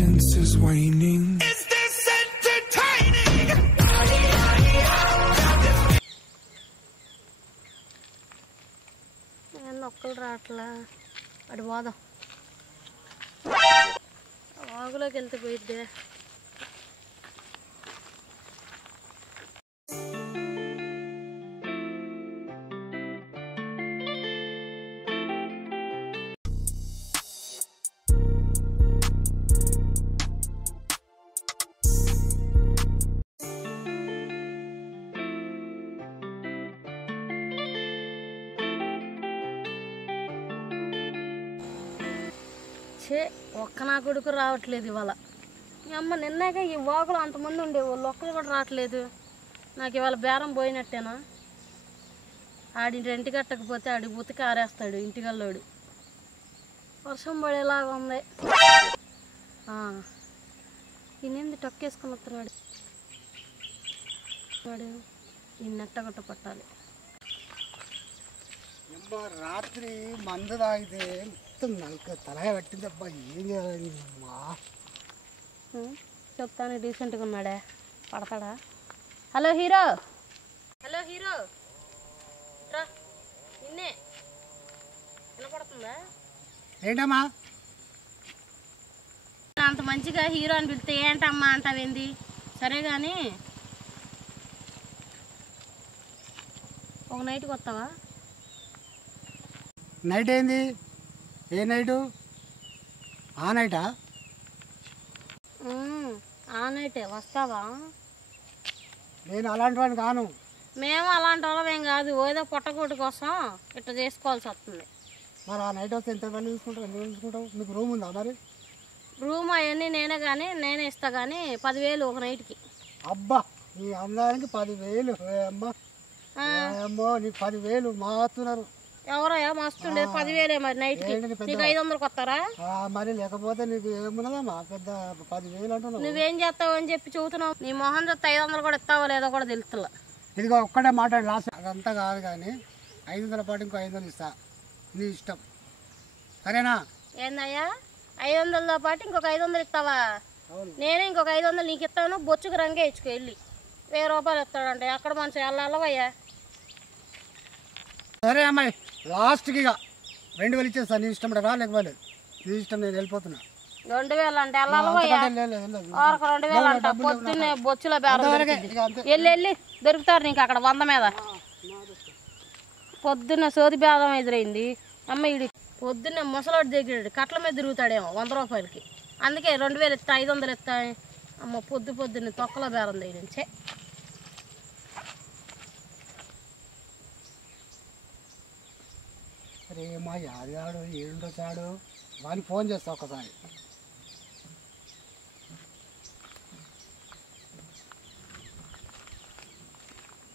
patience is waning. Is this entertaining? నేను ఒక్కలు రావట్లా అడి పోదాం వాగులోకి వెళ్తే పోయిద్దే ఒక్క నా కొడుకు రావట్లేదు ఇవాళ మీ అమ్మ నిన్నాక ఈ వాగులు అంతమంది ఉండేవాళ్ళు ఒక్కరు కూడా రావట్లేదు నాకు ఇవాళ బేరం పోయినట్టేనా ఆడింటి ఇంటి కట్టకపోతే ఆడి ఉతికి ఆరేస్తాడు ఇంటికల్లోడు వర్షం పడేలాగా ఉంది ఈయనేంది టొక్కేసుకుని వస్తున్నాడు వాడు ఈ నెట్టగొట్ట పట్టాలి రాత్రి మందు తాగితే మొత్తం నాకు తలగా పెట్టింది అబ్బా ఏం చేయాలి చెప్తాను డీసెంట్గా ఉన్నాడే పడతాడా హలో హీరో రా నిన్నే వినపడుతుందా ఏంటమ్మా అంత మంచిగా హీరో అని పిలిస్తే ఏంటమ్మా అంటావేంది సరే కానీ ఒక నైట్కి వస్తావా నైట్ ఏంది ఏ నైటు ఆ నైటా ఆ నైటే వస్తావా నేను అలాంటి వాడిని కాను మేము అలాంటి వాళ్ళమేం కాదు ఏదో పొట్టకూటి కోసం ఇట్లా చేసుకోవాల్సి వస్తుంది మరి ఆ నైట్ వస్తే ఎంత వెళ్ళి చూసుకుంటావు ఎందుకు చూసుకుంటావు మీకు రూమ్ ఉందా మరి రూమ్ అవన్నీ నేనే ఇస్తా కానీ 10,000 ఒక నైట్కి అబ్బా నీ అందానికి 10,000 అమ్మా అమ్మో నీకు 10,000 మాస్తున్నారు ఎవరయ్యా మస్తుండే 10,000 మరి నైట్కి నీకు 500కి వస్తారా మరి లేకపోతే నీకు ఏమున్నదమ్మా పెద్ద 10,000 అంటున్నావు నువ్వేం చేస్తావు అని చెప్పి చెబుతున్నావు నీ మొహం చూస్తే 500 కూడా ఇస్తావో లేదో కూడా తెలుస్తున్నా ఇదిగో ఒక్కడే మాట్లాడి లాస్ట్ అదంతా కాదు కానీ 500 పాటు ఇంకో 500 ఇస్తా నీ ఇష్టం సరేనా ఏందయ్యా 500తో పాటు ఇంకొక 500 ఇస్తావా నేనే ఇంకొక 500 నీకు ఇస్తాను బొచ్చుకు రంగే ఇచ్చుకో వెళ్ళి 1000 రూపాయలు ఇస్తాడంటే అక్కడ మనిషి వెళ్ళవయ్యా సరే అమ్మాయి లాస్ట్కి ఇక 2,000 ఇచ్చేస్తాను నీ ఇష్టం రా లేకపోలేదు నీ ఇష్టం నేను వెళ్ళిపోతున్నా 2,000 అంటే వెళ్ళవయ్యా 2,000 అంట పొద్దున్నే బొచ్చులో వెళ్ళి దొరుకుతారు నీకు అక్కడ 100 మీద పొద్దున్న సోది బేదం ఎదురైంది అమ్మ ఇడి పొద్దున్నే ముసలోడు దగ్గర కట్ల మీద తిరుగుతాడేమో 100 రూపాయలకి అందుకే 2,000 ఇస్తా 500 ఇస్తా అమ్మ పొద్దున్నే తొక్కలో బేరం తగిలించే అరే మా యాదిగాడు ఏడుండొచ్చాడు వానికి ఫోన్ చేస్తా ఒకసారి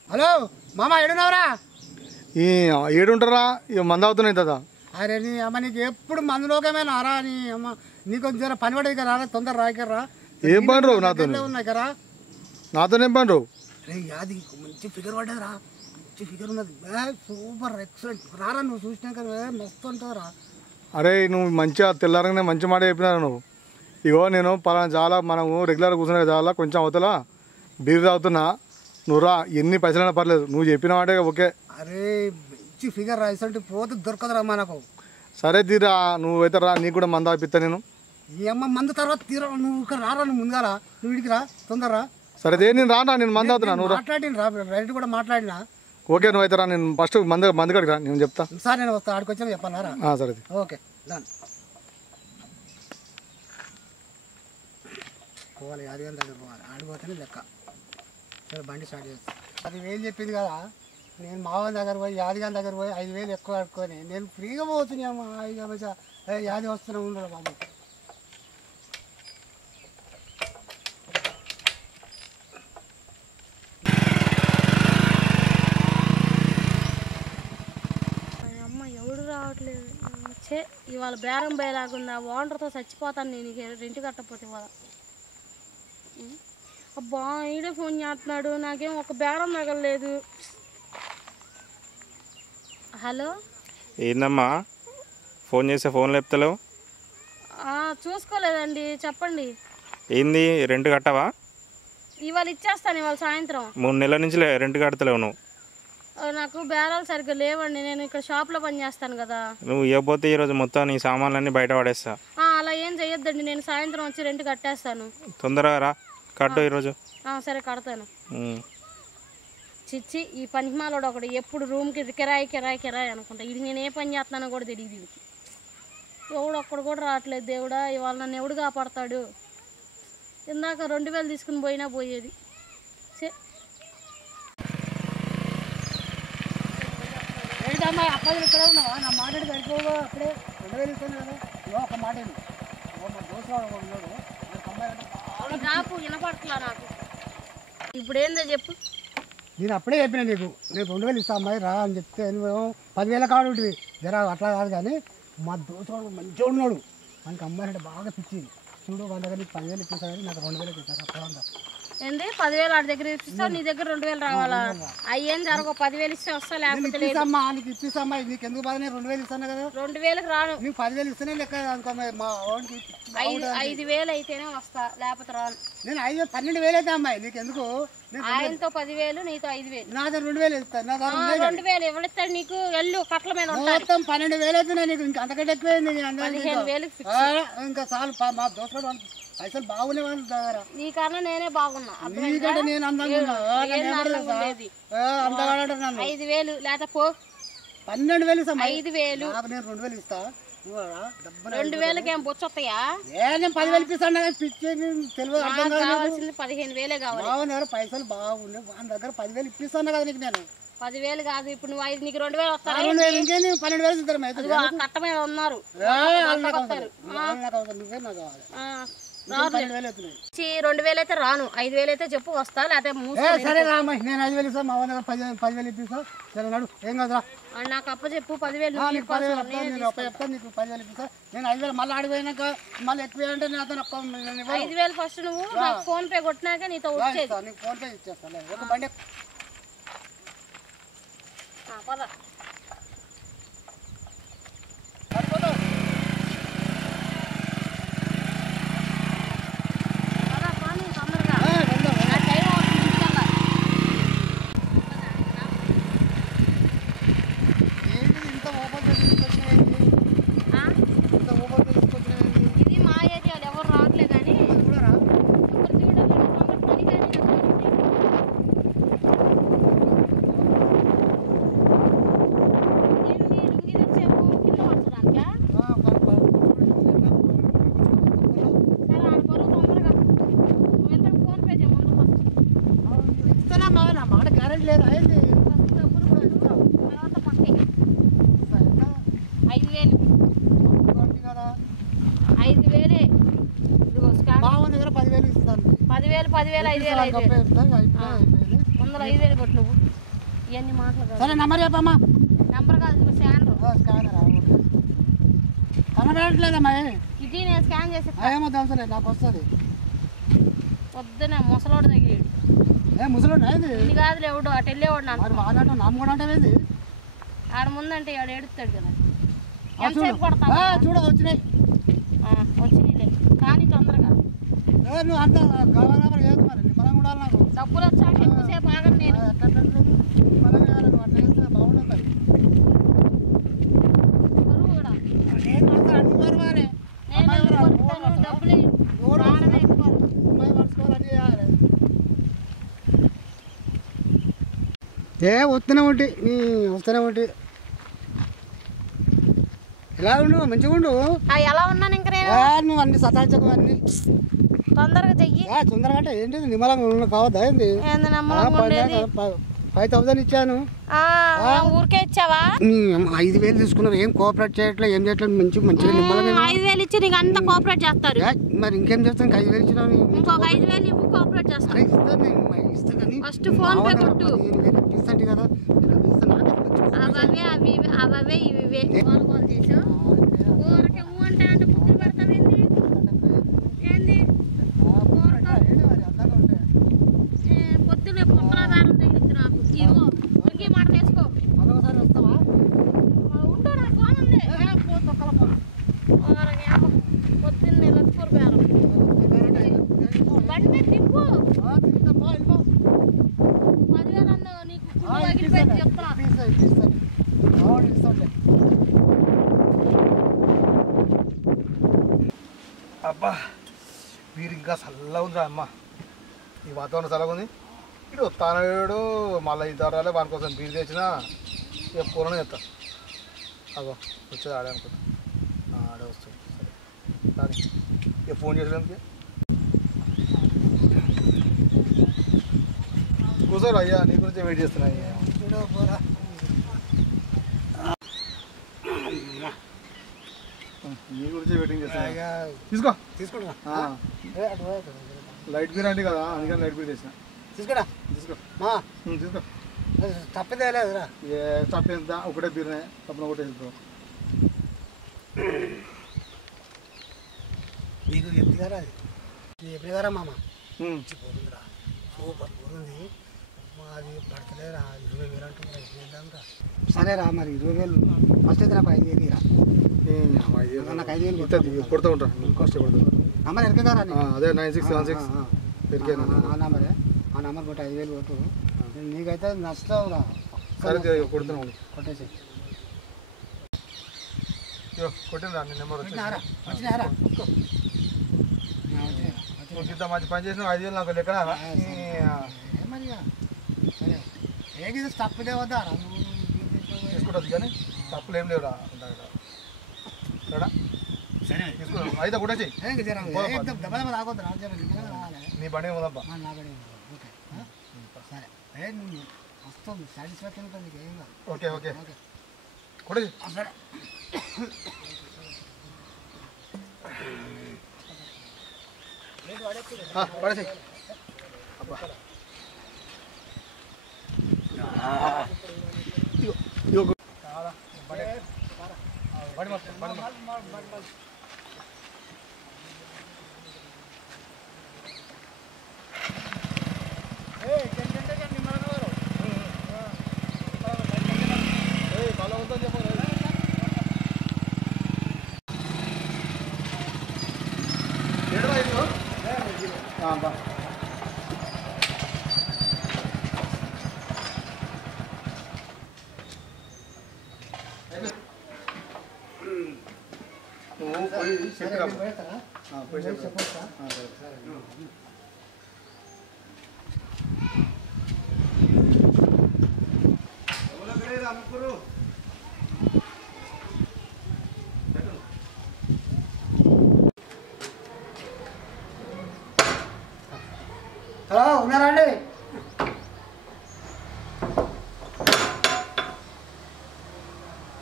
హలో మామ ఏడున్నావురా ఏడుంటారా ఇక మంద అవుతున్నాయి కదా అరే నీ అమ్మ నీకు ఎప్పుడు మందులోకమేనా రా నీ అమ్మ నీకు జర పని పడేది కదా తొందర రాయకరా ఏం పని రావు నాతో ఉన్నాయి కదా నాతోనేం పని రావు రే యాది మంచి ఫిగర్ పడ్డది రా మంచి ఫిగర్ ఉన్నది సూపర్ ఎక్సలెంట్ రారా నువ్వు చూసినాక మస్తు ఉంటుందిరా అరే నువ్వు మంచిగా తెల్లారగానే మంచి మాట చెప్పినారు నువ్వు ఇగో నేను పలానా చాలా మనము రెగ్యులర్ కూర్చున్నా చాలా కొంచెం అవతల బీర్ తాగుతున్నా నువ్వు రా ఎన్ని పైసలైనా పర్లేదు నువ్వు చెప్పిన మాటే ఓకే అరే మంచి ఫిగర్ రా ఇసంటి పోతే దొరకదురా మనకు సరే తీరా నువ్వైతే రా నీకు కూడా మంద ఆపిస్తా నేను ఈ అమ్మ మందు తర్వాత తీరా నువ్వు ఇక్కడ రారా నువ్వు ముందుగా నువ్వు ఇడికి రా తొందరరా సరే నేను రానా నేను మంద అవుతున్నా నువ్వు మాట్లాడిన రా రైట్ కూడా మాట్లాడినా ఓకే నువ్వైతే రా నేను ఫస్ట్ మంది కాడికి రా నేను చెప్తా సార్ నేను వస్తా ఆడికి వచ్చాను చెప్పాలా సరే ఓకే డన్ పోవాలి యాదిగాని దగ్గర పోవాలి ఆడిపోతేనే లెక్క సరే బండి స్టార్ట్ చేస్తాను 10,000 చెప్పింది కదా నేను మావన్ దగ్గర పోయి యాదిగాని దగ్గర పోయి 5,000 ఎక్కువ కట్టుకొని నేను ఫ్రీగా పోతున్నామ్మా ఇక యాది వస్తూనే ఉండరు బాబు ఇవాళ బేరం బయలాగుందా ఓనర్తో చచ్చిపోతాను నేను రెంట్ కట్టకపోతే ఇవాళ అబ్బా ఈడే ఫోన్ చేస్తున్నాడు నాకేం ఒక బేరం తగలలేదు హలో ఏందమ్మా ఫోన్ చేస్తే ఫోన్ లేపుతలేవు చూసుకోలేదండి, చెప్పండి. ఏంది రెంట్ కట్టవా? ఇవాళ ఇచ్చేస్తాను, ఇవాళ సాయంత్రం. 3 నెలల నుంచి రెంట్ కడతలేవు నువ్వు. నాకు బేరాలు సరిగ్గా లేవండి, నేను ఇక్కడ షాప్లో పని చేస్తాను కదా. నువ్వు ఇవ్వకపోతే ఈరోజు మొత్తం నీ సామాన్లన్నీ బయట పడేస్తా. అలా ఏం చెయ్యొద్దండి, నేను సాయంత్రం వచ్చి రెంట్ కట్టేస్తాను. తొందరగా రా, కట్టు ఈరోజు. సరే కడతాను. చిచ్చి, ఈ పనిమాలోడు ఒకటి ఎప్పుడు రూమ్కి కిరాయి కిరాయి కిరాయి అనుకుంటా. ఇది నేను ఏ పని చేస్తున్నానో కూడా తెలియదు. వీడికి ఎవడు ఒక్కడు కూడా రావట్లేదు. దేవుడా, ఇవాళ నన్ను ఎవడు కాపాడతాడు? ఇందాక 2000 తీసుకుని పోయినా పోయేది. ఏంటమ్మా అబ్బాయి ఇక్కడే ఉన్నావా? నా మాట సరిపోగా అప్పుడే 2000 ఇస్తాను కదా. ఒక మాట మా దోస్తుడు ఉన్నాడు, నాకు వినపడట్లా. నాకు ఇప్పుడు ఏందో చెప్పు. నేను అప్పుడే చెప్పిన నీకు, నేను 2000 ఇస్తా అమ్మాయి రా అని చెప్తే నువ్వు 10,000 కాడు ఉంటుంది. జరా అట్లా కాదు కానీ మా దోస్తుడు మంచిగా ఉన్నాడు, మనకి అమ్మాయి అంటే బాగా పిచ్చింది. చూడు వాళ్ళ దగ్గర నీకు 10,000 ఇప్పిస్తా కానీ నాకు 2,000 ఇస్తారు. అప్పుడంతా ఏంటి 10,000 ఆడి దగ్గర ఇస్తావు, నీ దగ్గర 2,000 రావాలా? అయ్యేం జరగవు. 10,000 ఇస్తే వస్తా, లేకపోతే లేదు. ఇప్పిస్తామ్మా, నీకు ఇప్పిస్తామ్మా. నీకు ఎందుకు బాధ? నేను 2,000 ఇస్తాను కదా. 2,000కి రాను. నీకు 10,000 ఇస్తేనే లెక్క అనుకో. మా వాడికి 5,000 అయితేనే వస్తా, లేకపోతే రాను. నేను 12,000 అయితే అమ్మాయి నీకు ఎందుకు? ఆయనతో 10,000, నీతో 5,000. నా దగ్గర 2,000 ఇస్తాను. నా దగ్గర 2,000 ఎవరిస్తాడు నీకు? ఎల్లు కట్ల మీద మొత్తం 12,000 అయితే నీకు ఇంకా అంతకంటే ఎక్కువైంది. 15,000 ఇంకా చాలు. మా దోస్తుడు పైసలు బాగునే వాళ్ళ దగ్గర. నీకన్నా నేనే బాగున్నా. నీకంటే నేను అందంగా ఉన్నా. 5,000 లేకపోతే పో. 12,000 ఇస్తా. 5,000 నాకు నేను 2,000 ఇస్తా. 2,000కి ఏం బొచ్చొస్తాయా? నేను 10,000 ఇప్పిస్తాను కదా. పిచ్చి తెలియదు, అర్థం కాదు. కావాల్సింది 15,000 కావాలి. బాగుంది దగ్గర పైసలు బాగుండే, వాళ్ళ దగ్గర 10,000 ఇప్పిస్తాను కదా నీకు. నేను 10,000 కాదు, ఇప్పుడు నువ్వు నీకు 2,000 వస్తారా? ఇంకేంది 12,000 ఇద్దరు కట్ట మీద ఉన్నారు. నువ్వే నాకు కావాలి. 2,000 అయితే రాను, 5,000 అయితే చెప్పు వస్తా, లేకపోతే సరే రామ్మ. నేను 5,000 ఇస్తాను, మా వాళ్ళ 10,000 ఇప్పిస్తా. సరే నాడు, ఏం కదరా. నాకు అప్ప చెప్పు 10,000. నీకు 10,000 చెప్తాను, నేను అప్ప చెప్తాను, నీకు 10,000 ఇప్పిస్తా. నేను 5,000 మళ్ళీ ఆడిపోయినాక మళ్ళీ ఎక్కువ అంటే నేను అతను 5,000 ఫస్ట్ నువ్వు నాకు ఫోన్ పే కొట్టినాక నీతో వచ్చేది. నీకు ఫోన్ పే ఇచ్చేస్తాను. ఒక బండి ఇది మా ఏరియాలో ఎవరు రావట్లేదు కానీ లేదు. 5,000 మా దగ్గర 10,000 ఇస్తాను. 10,000 5,000 ముందర 5,000 కొట్టు నువ్వు. ఇవన్నీ మాటలు. సరే నెంబర్ చెప్పమ్మా. నెంబర్ కాదు, స్కానర్ కనబడట్లేదమ్మా. ఇది నేను స్కాన్ చేసి ఏమో తెలుసలేదు, నాకు వస్తుంది. పొద్దున ముసలోడు దగ్గర ముసలోడు ఇది కాదులే, ఎవడు అటు వెళ్ళేవాడు నాకు. వాళ్ళంటే నమ్ముకోవడం అంటే ఆడ ముందంటే ఆడు ఏడుస్తాడు కదా. ఎంతసేపు కొడతా? చూడ వచ్చినాయి. వచ్చినాయిలే కానీ తొందరగా. నువ్వు అంత గవర్నర్ ఏది మరి నిమ్మలం కూడా నాకు డబ్బులు వచ్చాక ఎక్కువసేపు ఆగను నేను. నిమ్మలం వేయాలి, నువ్వు అట్లా వేస్తే బాగుండదు. మరి బరువు కూడా నేను అన్ని పర్వాలే. డబ్బులు అమ్మాయి పడుచుకోవాలని చేయాలి. వస్తూనే ఉంటే వస్తూనే ఉంటే ఎలా ఉండు? మంచిగా ఉండు. ఎలా ఉన్నాను ఇంకా నేను? నువ్వు అన్ని సతాయించకు, అన్ని తొందరగా చెయ్యి. తొందరగా అంటే ఏంటి నిమ్మలంగా కావద్దా? ఏంది 5,000 ఇచ్చాను. ఊరికే ఇచ్చావా? 5,000 తీసుకున్నావు, ఏం కోఆపరేట్ చేయట్లేదు, ఏం చేయట్లేదు. మంచిగా నిమ్మలంగా 5,000 ఇచ్చి నీకు అంతా కోఆపరేట్ చేస్తారు. మరి ఇంకేం చేస్తాను? 5,000 ఇచ్చినావు, ఇంకొక 5,000 ఇవ్వు, కోఆపరేట్ చేస్తాను. ఫస్ట్ ఫోన్ పే కొట్టు. ఇస్తాంటి కదా. అవే ఇవే కాల్ చేసావు. ఊరికే అంటే బుద్ధులు పెడతావేంది? ఏంది పొద్దునే పొట్టలాదారం తగిలింది నాకు. ఇవో ఇంకే మాట వేసుకో. మరొకసారి వస్తావా? ఉండు, నా ఫోన్ ఉంది. పొద్దున్నే అబ్బా వీరు ఇంకా చల్లగా ఉందిరా అమ్మ. ఈ వాతావరణం చల్లగా ఉంది. ఇటు వస్తాడు మళ్ళీ ఈ తరాలే వాని కోసం బీరు తెచ్చినా ఇక పూర్ణ చెప్తా. అగో వచ్చేది ఆడే అనుకుంటా. ఆడే వస్తుంది. సరే కానీ ఇక ఫోన్ చేసేదానికి కూర్చోరు అయ్యా, నీ గురించి వెయిట్ చేస్తున్నా. నీ గురించి వెయిటింగ్ చేస్తున్నా. తీసుకో తీసుకుంటా లైట్ బీర్ అంటే కదా, అందుకని లైట్ బీర్ చేసిన. తీసుకురా తీసుకో తీసుకో తీసుకో. తప్పదే లేదురా. ఏ తప్పేంత ఒకటే బీర్నే తప్పన ఒకటే తీసుకో. నీకు చెప్తే కదా అది చెప్పిన కదా మామ పోతుందిరా, సూపర్ పోతుంది. అది పడతలేరా 20,000 అంటున్నా. చేద్దాంరా. సరేరా మరి 20,000 ఫస్ట్ అయితే నాకు 5,000 ఇరా. నాకు 5,000 కొడుతూ ఉంటాను కాస్ట్ కొడుతుంది. నంబర్ ఎరకదారా అదే 9676 ఆ నంబరే. ఆ నంబర్ కొట్టి 5,000 కొట్టు. నీకైతే నష్టంరా. సరే కొడుతున్నాను. కొట్టేసి కొట్టిందా నీ నెంబర్ వచ్చినారా వచ్చినారా ఇంత మంచి పని చేసిన 5,000 నాకు లెక్క మరి సరే ఏది తప్పదే వద్దా తీసుకుంటుంది కానీ తప్పులు ఏం లేవురా. సరేనా సరే తీసుకున్నాను అయితే కూడా చెయ్యి. దెబ్బ రాకొద్దు నీ బండి పోదబ్బా. నా బడి ఓకే సరే వస్తుంది సాటిస్ఫాక్షన్ ఉంటుంది నీకు ఏం కాదు. ఓకే ఓకే కూడా సరే పడేసి అబ్బా బడి మొత్తం పోయి చెప్పిరా పోయి చెప్పా. హలో ఉన్నారా అండి?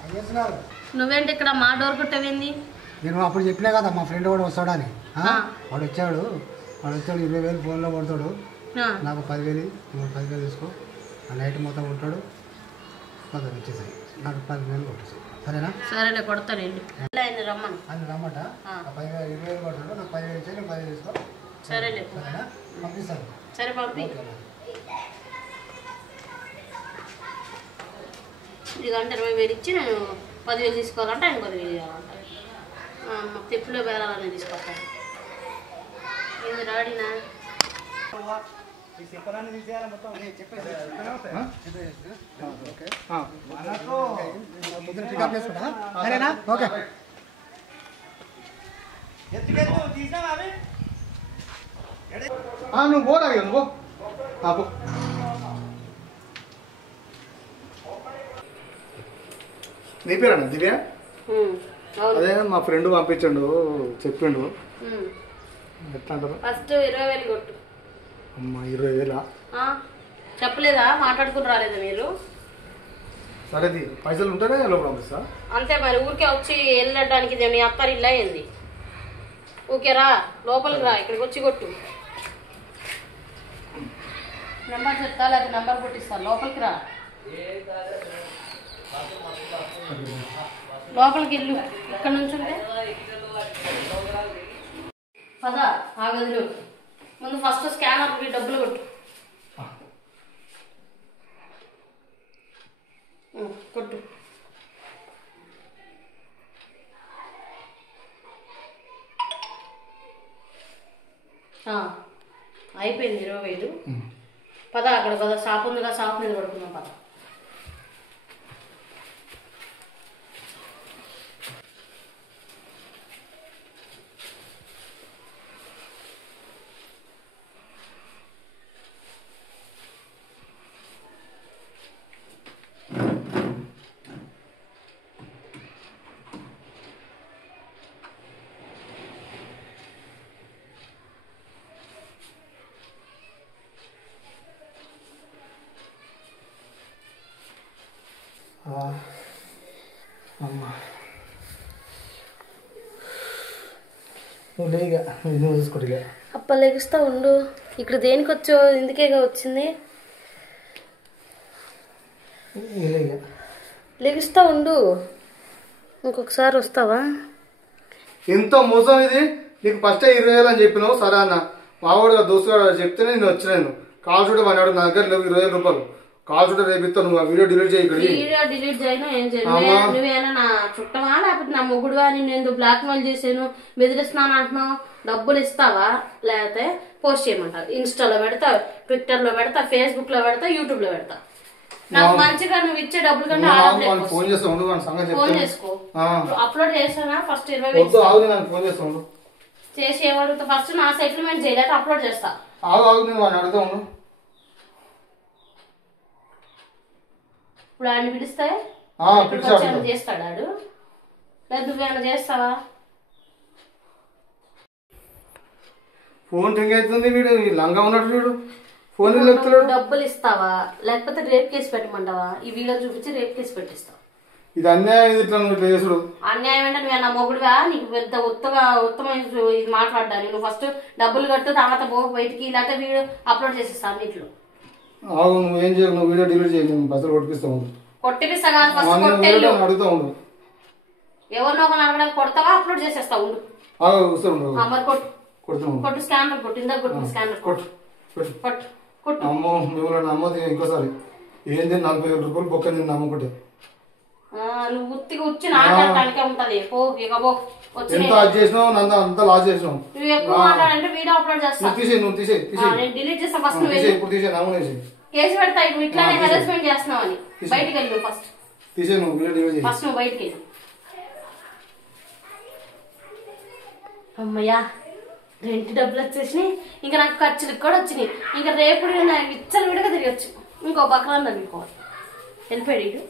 ఏం చేస్తున్నారు? నువ్వేంటి ఇక్కడ మా డోర్ కొట్టవేంది? నేను అప్పుడు చెప్పినా కదా మా ఫ్రెండ్ కూడా వస్తాడని. వాడు వచ్చాడు 20,000 ఫోన్లో కొడతాడు. నాకు 10,000 నువ్వు 10,000 తీసుకో. ఆ నైట్ మొత్తం ఉంటాడు. కొంచెం వచ్చేసాయి నాకు 10,000 కొట్టేసాయి. సరేనా? సరేలే కొడతాను రమ్మని అని రమ్మంట. 10,000 20,000 కొడతాడు. నాకు 10,000 ఇచ్చి నేను 10,000 తీసుకో. సరేలే సరేనా? పంపిస్తాను. సరే పంపి. ఇదిగంటే 20,000 ఇచ్చి నేను 10,000 తీసుకోవాలంటే ఆయన 10,000 ఇవ్వాలంట. తిప్పులో బేరాలని తీసుకొస్తాను. ఏంది రాడినా సరేనా? ఓకే నువ్వు పోరా నువ్వు పో. నీ పేరన్నా దివ్య? అదే మా ఫ్రెండ్ పంపించండు చెప్పిండు. ఎట్లా అంటారు? ఫస్ట్ 20,000 కొట్టు. అమ్మ 20,000 చెప్పలేదా? మాట్లాడుకుని రాలేదా మీరు? సరే పైసలు ఉంటేనే లోపల పంపిస్తా. అంతే మరి ఊరికే వచ్చి వెళ్ళడానికి మీ అత్తారు ఇల్లా అయింది. ఓకేరా లోపలికి రా, ఇక్కడికి వచ్చి కొట్టు. నెంబర్ చెప్తా లేకపోతే నెంబర్ కొట్టిస్తాను. లోపలికి రా, లోపలికి వెళ్ళు. ఇక్కడ నుంచి ఉంటే పదా ఆ గదిలో ముందు ఫస్ట్ స్కానర్ డబ్బులు కొట్టు. కొట్టు. అయిపోయింది 20,000. పద అక్కడ కదా షాప్ ఉందిగా, షాప్ మీద పడుకుందాం పద. అమ్మా నువ్వు లేగా నువ్వు చూసుకోటిగా అప్ప లెగుస్తా ఉండు. ఇక్కడ దేనికి వచ్చో ఇందుకేగా వచ్చింది. లెగుస్తా ఉండు, ఇంకొకసారి వస్తావా? ఎంతో మోసం ఇది. నీకు ఫస్ట్ 20,000 అని చెప్పినావు. సరే అన్న మావాడు దోస్తుగా చెప్తేనే నేను వచ్చినాను. కాల్ షూట్ అన్నాడు, నా దగ్గర లేవు 20,000 రూపాయలు. కాల్ షూట్ రేపు ఇస్తాను. నువ్వు ఆ వీడియో డిలీట్ చేయి. వీడియో డిలీట్ చేయను, ఏం చేయను. నువ్వేనా నా చుట్టమా లేకపోతే నా మొగుడువా? నేను బ్లాక్ మెయిల్ చేసాను, బెదిరిస్తున్నాను అంటున్నావు. డబ్బులు ఇస్తావా లేకపోతే పోస్ట్ చేయమంటావు? ఇన్స్టాలో పెడతా, ట్విట్టర్ లో పెడతా, ఫేస్బుక్ లో పెడతా, యూట్యూబ్ లో పెడతా. నాకు మంచిగా నువ్వు ఇచ్చే డబ్బులు కంటే ఫోన్ చేస్తాను. ఫోన్ చేసుకో. అప్లోడ్ చేస్తానా ఫస్ట్ 20,000 ఫోన్ చేస్తాను. చేసి ఏమడుగుతా? ఫస్ట్ నా సెటిల్మెంట్ చేయలేక అప్లోడ్ చేస్తా. అడుగుతా ఉండు. ఇప్పుడు ఆయన పిలిస్తే చేస్తాడు ఆడు, లేదు నువ్వేమైనా చేస్తావా? ఫోన్ రింగ్ అవుతుంది. వీడు లంగా ఉన్నట్టు వీడు ఫోన్ డబ్బులు ఇస్తావా లేకపోతే రేప్ కేసు పెట్టమంటావా? ఈ వీడియో చూపించి రేప్ కేసు పెట్టిస్తావు. ఇది అన్యాయం. ఇట్లా నువ్వు చేసుడు అన్యాయం అంటే నువ్వు నా మొగుడుగా? నీకు పెద్ద ఉత్తమ ఇది మాట్లాడాలి. నువ్వు ఫస్ట్ డబ్బులు కట్టు, తర్వాత పో బయటికి, లేకపోతే వీడియో అప్లోడ్ చేసేస్తా అన్నిట్లో. నువ్వేం చేయకు, నువ్వు వీడియో డిలీట్ చేయి. పైసలు కొట్టిస్తావు. కొట్టిపిస్తా కాదు, ఫస్ట్ కొట్టేళ్ళు. అడుగుతా ఉండు. ఎవరినో ఒకరిని అడగడానికి కొడతావా? అప్లోడ్ చేసేస్తా ఉండు. మరి కొట్టు, స్కానర్ కొట్టు. ఇందాక కొట్టు, స్కానర్ కొట్టు. అమ్మో మిమ్మల్ని నమ్మది ఇంకోసారి. ఏంది 40,000 రూపాయలు బొక్క నేను నమ్ముకుంటే నువ్వు ఉత్తిగా వచ్చి నాకే ఉంటది. పో ఇక పో. ఎంత అది చేసినావు, నంత అంత లాస్ చేసినావు. నువ్వు ఎక్కువ మాట్లాడంటే వీడియో అప్లోడ్ చేస్తా. నువ్వు తీసేయి. నేను డిలీట్ చేస్తా ఫస్ట్. ఇప్పుడు తీసేయి, నమ్మనేసి కేసు పెడతా. నువ్వు ఇట్లానే హెరాస్మెంట్ చేస్తున్నావు అని. బయటికి వెళ్ళు ఫస్ట్. తీసేయి, నువ్వు వీడియో డిలీట్ చేయి. ఫస్ట్ నువ్వు బయటికి వెళ్ళు. అమ్మయ్యా, రెంట్ డబ్బులు వచ్చేసినాయి. ఇంకా నాకు ఖర్చులకు కూడా వచ్చినాయి. ఇంకా రేపు నాకు ఇచ్చలు విడగా తిరగచ్చు. ఇంకో బక్రాన్ని అనుకోవాలి. వెళ్ళిపోయాడు.